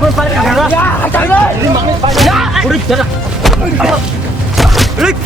pun balik kamera. Ya, jangan. Ini mangit balik. Ya, udah jalan. Rik.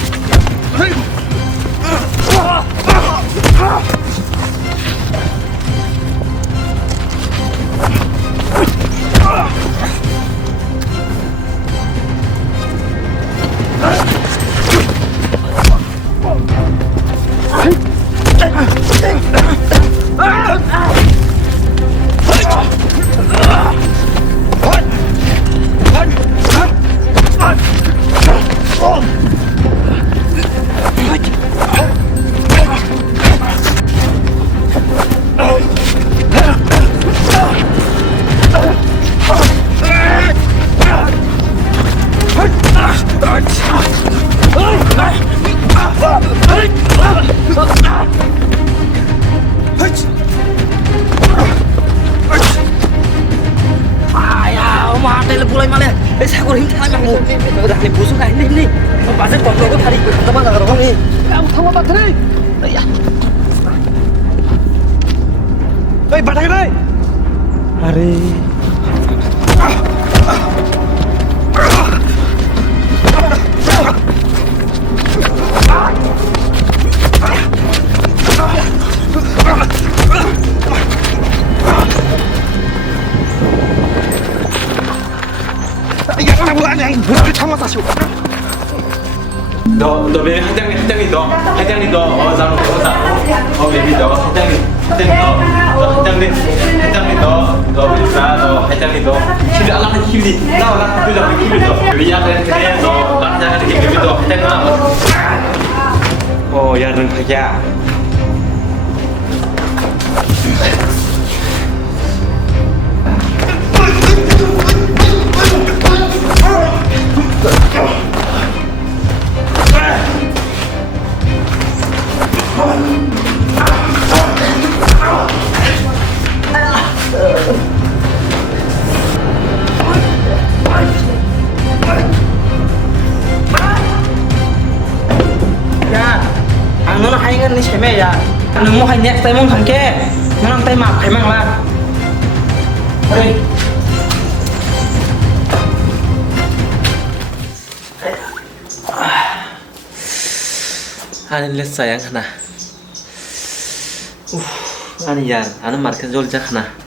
Sakur ini salah mang udah nih busuk kan ini pasir Kokborok hari pertama nggak ngerokok nih kamu tahu apa tadi ya hei batang ini hari yang bukan sama tasyo. 너 왜 회장님 너 어장 어 베비 너 회장님 너 비싸 너 회장님 너 힘이 안 나는 힘이 나와 그저 힘이 너 위야 그래 너 남자한테 힘이 너 회장님 어 야는 파야 nó hay ngân đi mẹ ya nó mua hay nhẹ tay mông thằng kia nó làm tay mạc phải mang là đây anh lihat sayang kana anh ya anh market jual jak kana